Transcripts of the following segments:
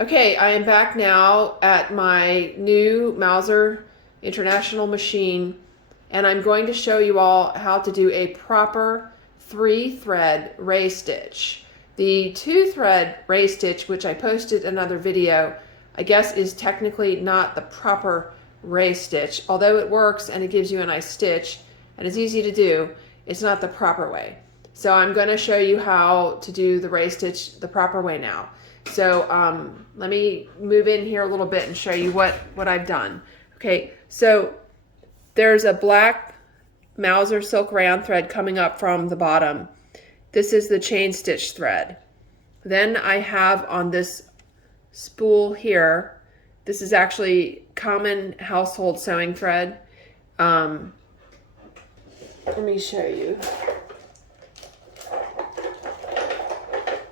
Okay, I am back now at my new Mauzer International machine, and I'm going to show you all how to do a proper 3-thread raised stitch. The 2-thread raised stitch, which I posted another video, I guess is technically not the proper raised stitch. Although it works and it gives you a nice stitch and it's easy to do, it's not the proper way. So I'm going to show you how to do the raised stitch the proper way now. So let me move in here a little bit and show you what I've done. Okay, so there's a black Mauzer silk rayon thread coming up from the bottom. This is the chain stitch thread. Then I have on this spool here, this is actually common household sewing thread. Let me show you.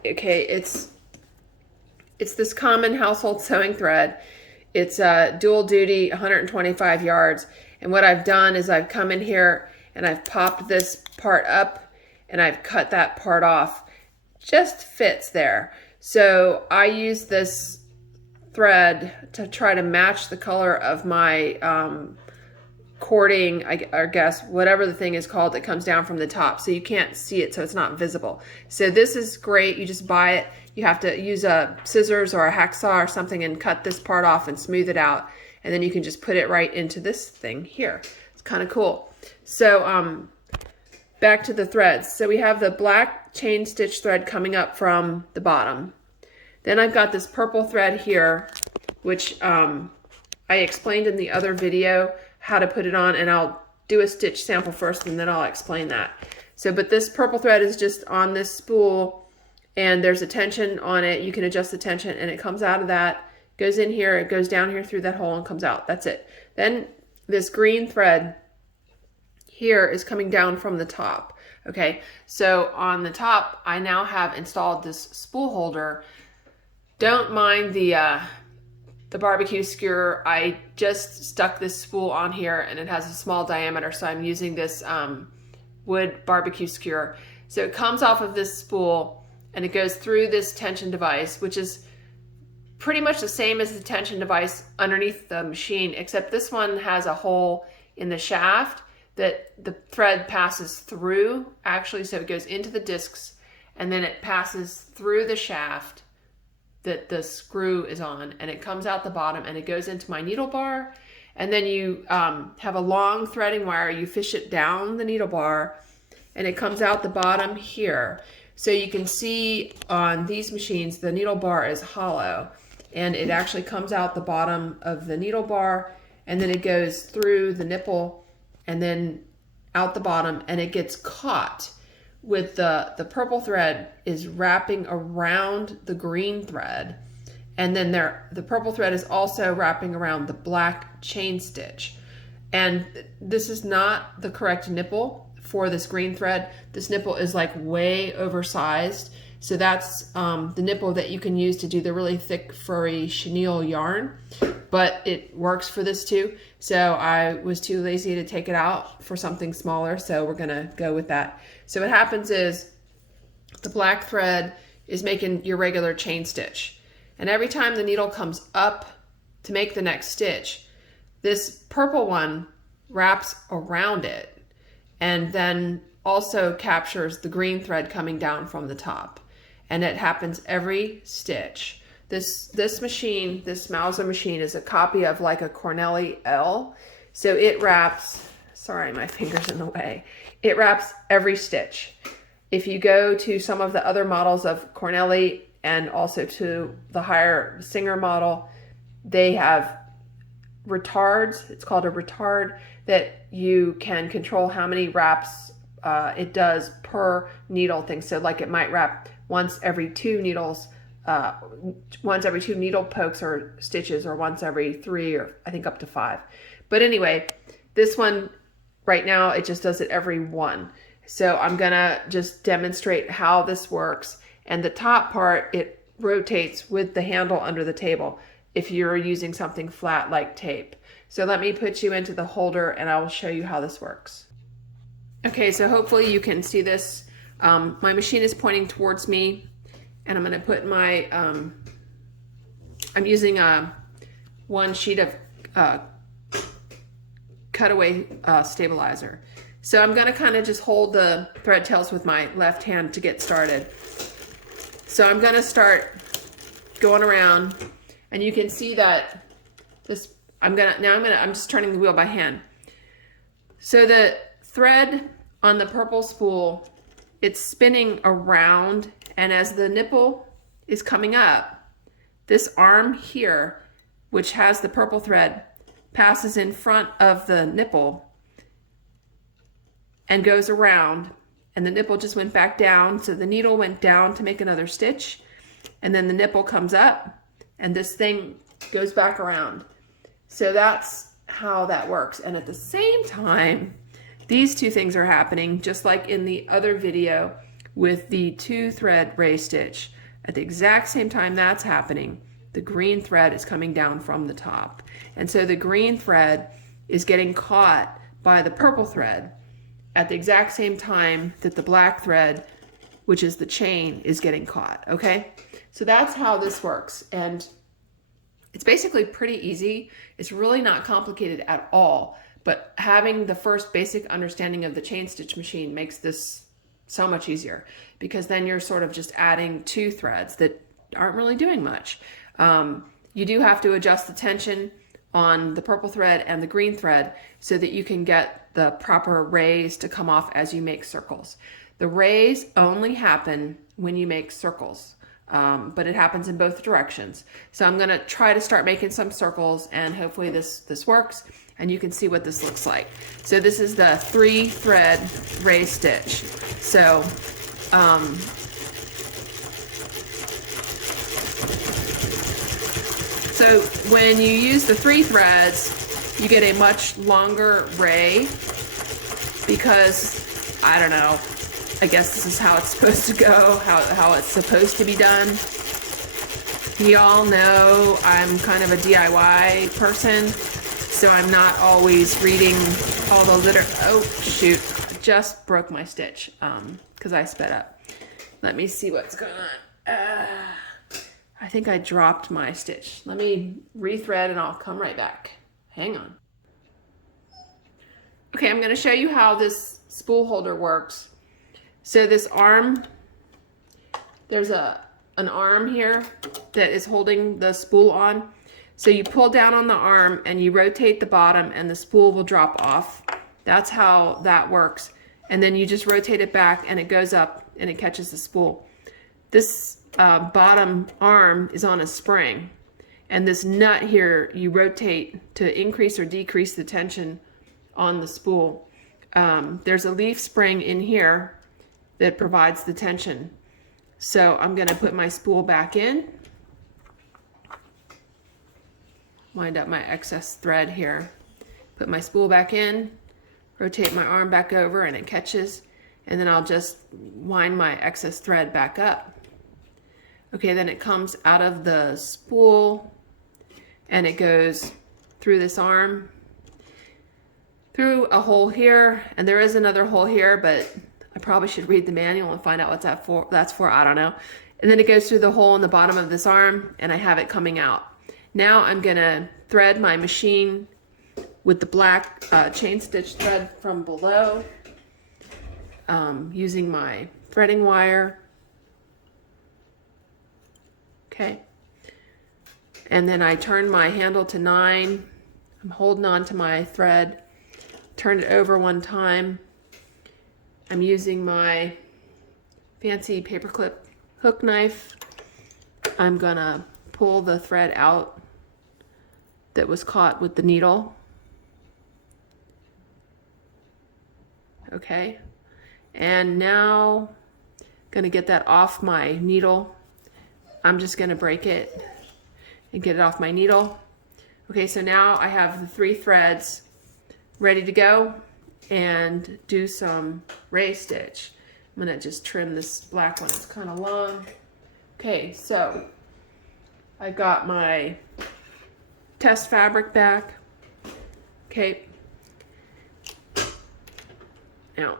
Okay, it's this common household sewing thread. It's dual duty, 125 yards. And what I've done is I've come in here and I've popped this part up and I've cut that part off. Just fits there. So I use this thread to try to match the color of my cording, I guess, whatever the thing is called that comes down from the top. So you can't see it, so it's not visible. So this is great. You just buy it. You have to use a scissors or a hacksaw or something and cut this part off and smooth it out. And then you can just put it right into this thing here. It's kind of cool. So back to the threads. So we have the black chain stitch thread coming up from the bottom. Then I've got this purple thread here, which I explained in the other video how to put it on, and I'll do a stitch sample first and then I'll explain that. So, but this purple thread is just on this spool and there's a tension on it. You can adjust the tension and it comes out of that, goes in here, it goes down here through that hole and comes out. That's it. Then this green thread here is coming down from the top. Okay, so on the top, I now have installed this spool holder. Don't mind the barbecue skewer. I just stuck this spool on here and it has a small diameter, so I'm using this wood barbecue skewer. So it comes off of this spool and it goes through this tension device, which is pretty much the same as the tension device underneath the machine, except this one has a hole in the shaft that the thread passes through, actually, so it goes into the discs and then it passes through the shaft that the screw is on, and it comes out the bottom and it goes into my needle bar. And then you have a long threading wire, you fish it down the needle bar and it comes out the bottom here. So you can see on these machines the needle bar is hollow and it actually comes out the bottom of the needle bar and then it goes through the nipple and then out the bottom, and it gets caught with the purple thread is wrapping around the green thread, and then the purple thread is also wrapping around the black chain stitch. And this is not the correct nipple for this green thread. This nipple is like way oversized. So that's the nipple that you can use to do the really thick furry chenille yarn, but it works for this too. So I was too lazy to take it out for something smaller, so we're gonna go with that. So what happens is the black thread is making your regular chain stitch, and every time the needle comes up to make the next stitch, this purple one wraps around it and then also captures the green thread coming down from the top. And it happens every stitch. This machine, this Mauzer machine, is a copy of like a Cornelli L. So it wraps, sorry, my finger's in the way. It wraps every stitch. If you go to some of the other models of Cornelli and also to the higher Singer model, they have retards. It's called a retard, that you can control how many wraps it does per needle thing. So like it might wrap once every 2 needles, once every 2 needle pokes or stitches, or once every 3, or I think up to 5. But anyway, this one right now, it just does it every 1. So I'm gonna just demonstrate how this works. And the top part, it rotates with the handle under the table if you're using something flat like tape. So let me put you into the holder and I will show you how this works. Okay, so hopefully you can see this. My machine is pointing towards me, and I'm going to put my I'm using one sheet of cutaway stabilizer. So I'm gonna kind of just hold the thread tails with my left hand to get started. So I'm gonna start going around, and you can see that this, I'm just turning the wheel by hand. So the thread on the purple spool, it's spinning around, and as the nipple is coming up, this arm here, which has the purple thread, passes in front of the nipple and goes around, and the nipple just went back down, so the needle went down to make another stitch, and then the nipple comes up, and this thing goes back around. So that's how that works. And at the same time, these two things are happening, just like in the other video with the 2-thread raised stitch. At the exact same time that's happening, the green thread is coming down from the top. And so the green thread is getting caught by the purple thread at the exact same time that the black thread, which is the chain, is getting caught, okay? So that's how this works. And it's basically pretty easy. It's really not complicated at all, but having the first basic understanding of the chain stitch machine makes this so much easier, because then you're sort of just adding 2 threads that aren't really doing much. You do have to adjust the tension on the purple thread and the green thread so that you can get the proper rays to come off as you make circles. The rays only happen when you make circles, but it happens in both directions. So I'm gonna try to start making some circles, and hopefully this works, and you can see what this looks like. So this is the 3-thread raised stitch. So so when you use the 3 threads, you get a much longer ray, because, I don't know, I guess this is how it's supposed to go, how it's supposed to be done. Y'all know I'm kind of a DIY person, so I'm not always reading all the oh shoot, I just broke my stitch because I sped up. Let me see what's going on. I think I dropped my stitch. Let me rethread and I'll come right back. Hang on. Okay, I'm going to show you how this spool holder works. So this arm, there's an arm here that is holding the spool on. So you pull down on the arm and you rotate the bottom and the spool will drop off. That's how that works. And then you just rotate it back and it goes up and it catches the spool. This bottom arm is on a spring, and this nut here you rotate to increase or decrease the tension on the spool. There's a leaf spring in here that provides the tension. So I'm going to put my spool back in, wind up my excess thread here, put my spool back in, rotate my arm back over and it catches, and then I'll just wind my excess thread back up. Okay, then it comes out of the spool and it goes through this arm, through a hole here, and there is another hole here, but I probably should read the manual and find out what's that's for, I don't know. And then it goes through the hole in the bottom of this arm and I have it coming out. Now I'm gonna thread my machine with the black chain stitch thread from below, using my threading wire. Okay, and then I turn my handle to 9. I'm holding on to my thread, turn it over one time. I'm using my fancy paperclip hook knife. I'm gonna pull the thread out that was caught with the needle. Okay, and now I'm gonna get that off my needle. I'm just gonna break it and get it off my needle. Okay, so now I have the 3 threads ready to go and do some raised stitch. I'm gonna just trim this black one, it's kind of long. Okay, so I got my test fabric back. Okay, now,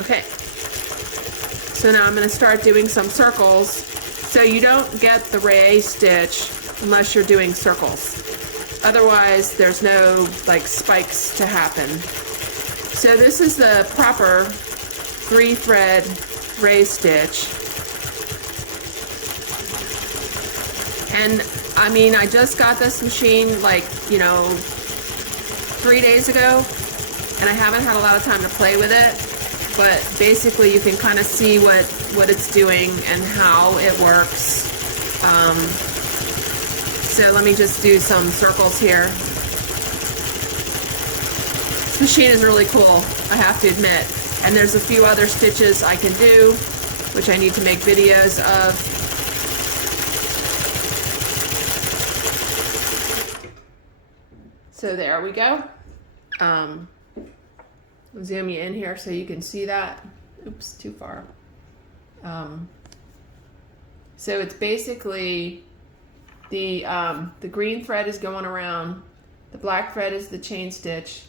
okay, so now I'm gonna start doing some circles So you don't get the ray stitch unless you're doing circles. Otherwise, there's no like spikes to happen. So this is the proper 3-thread ray stitch. And I mean, I just got this machine like, you know, 3 days ago, and I haven't had a lot of time to play with it, but basically you can kind of see what it's doing and how it works. So let me just do some circles here. This machine is really cool, I have to admit. And there's a few other stitches I can do, which I need to make videos of. So there we go. Zoom you in here so you can see that. Oops, too far. So it's basically the green thread is going around, the black thread is the chain stitch,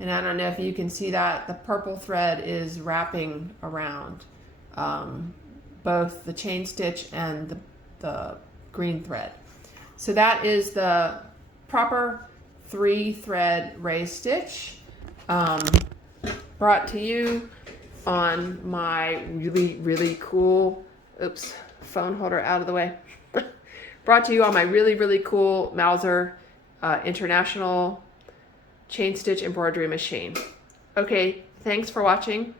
and I don't know if you can see that, the purple thread is wrapping around both the chain stitch and the green thread. So that is the proper 3-thread ray stitch, brought to you on my really cool, oops, phone holder out of the way, brought to you on my really cool Mauzer International chain stitch embroidery machine. Okay, thanks for watching.